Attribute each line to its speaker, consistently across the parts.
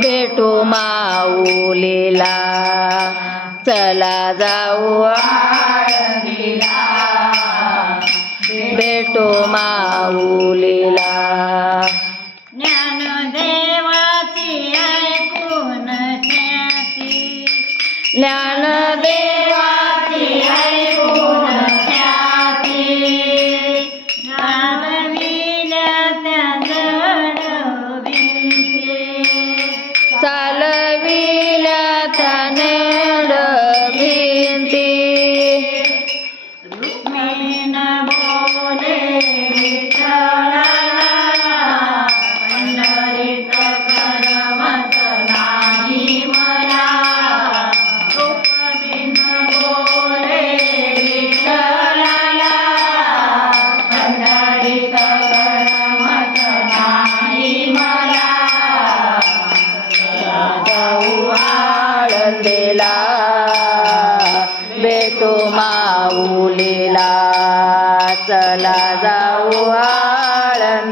Speaker 1: भेटो माऊलीला. चला जाऊ. भेटो माऊलीला.
Speaker 2: ज्ञानदेवाची ऐकून
Speaker 1: ज्ञानदेवा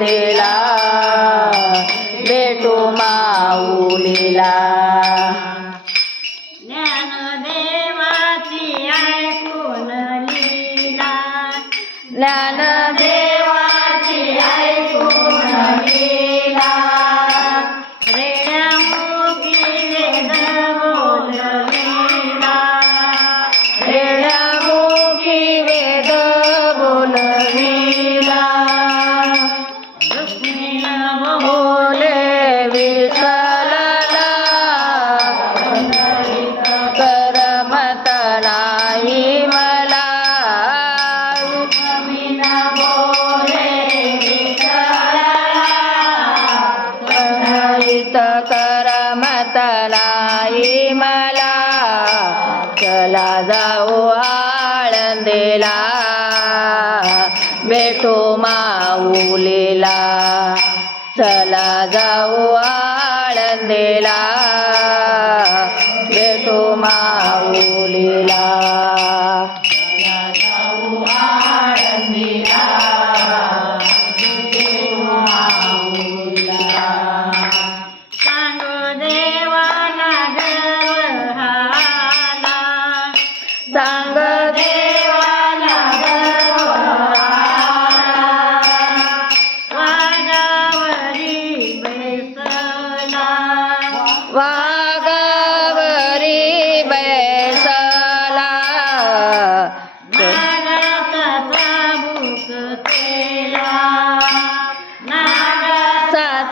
Speaker 1: नंदेला भेटू माऊलीला.
Speaker 2: ज्ञानदेवाची ऐकून लीला
Speaker 1: ज्ञानदेवाची ऐकून लीला जाऊ आळंदेला भेटो माऊलेला.
Speaker 2: चला जाऊ आळंदेला.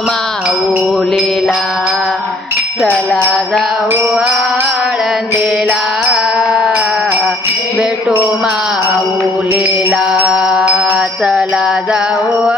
Speaker 2: माऊलीला. चला जाऊ आळंदीला. भेटू माऊलीला. चला जाऊ